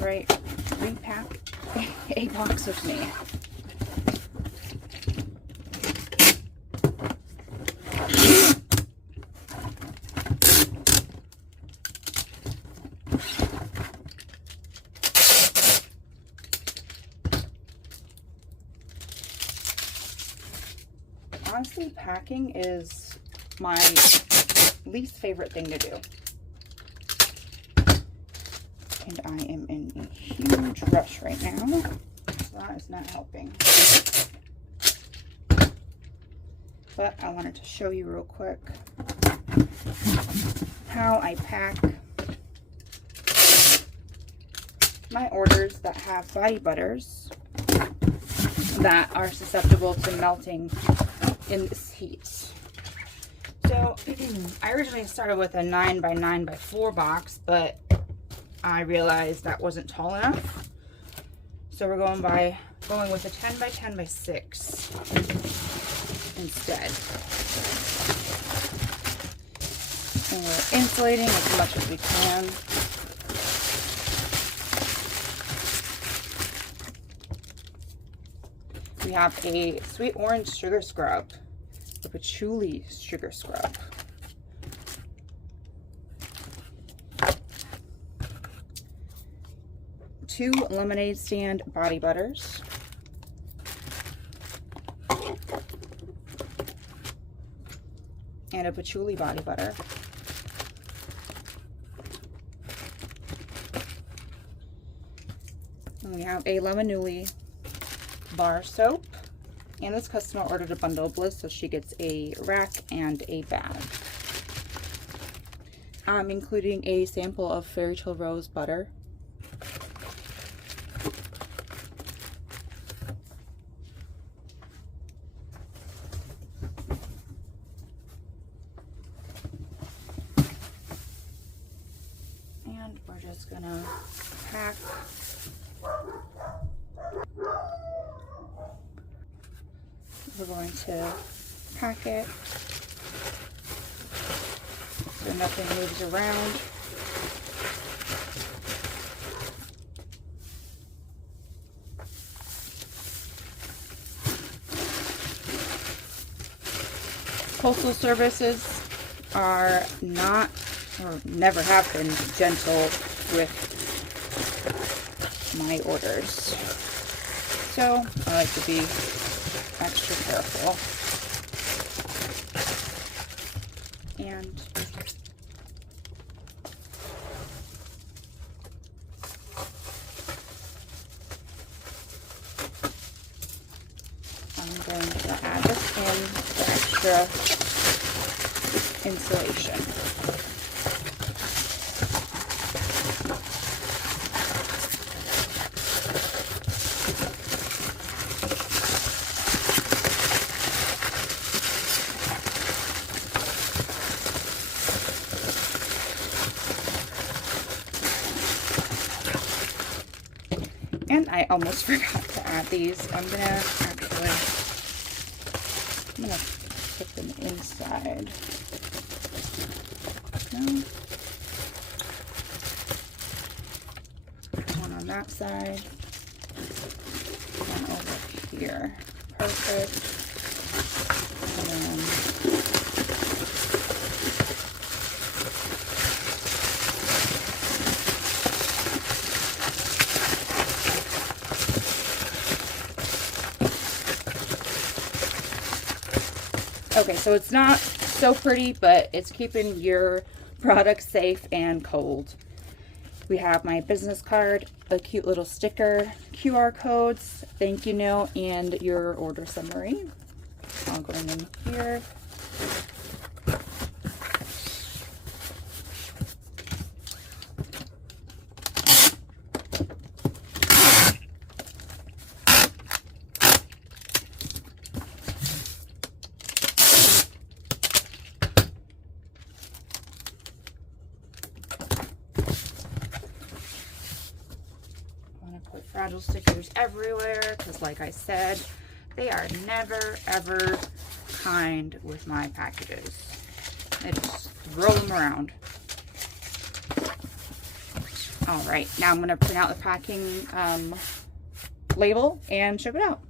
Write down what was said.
Alright, repack a box with me. Honestly, packing is my least favorite thing to do. And I am in a huge rush right now, so that is not helping. But I wanted to show you real quick how I pack my orders that have body butters that are susceptible to melting in this heat. So I originally started with a 9 by 9 by 4 box, but I realized that wasn't tall enough. So we're going with a 10 by 10 by 6 instead. And we're insulating as much as we can. We have a sweet orange sugar scrub, a patchouli sugar scrub, two lemonade stand body butters, and a patchouli body butter. And we have a lemonuli bar soap, and this customer ordered a bundle of bliss, so she gets a rack and a bag. I'm including a sample of Fairy Tale Rose butter. And we're just gonna pack we're going to pack it so nothing moves around. Postal services are not, or never have been, gentle with my orders. So I like to be extra careful. And I'm going to add this in for extra insulation. And I almost forgot to add these. I'm gonna put them inside. No. One on that side. One over here. Perfect. And then okay, so it's not so pretty, but it's keeping your product safe and cold. We have my business card, a cute little sticker, QR codes, thank you note, and your order summary. I'll go in here. Put fragile stickers everywhere because, like I said, they are never ever kind with my packages. They just throw them around. All right, now I'm going to print out the packing label and ship it out.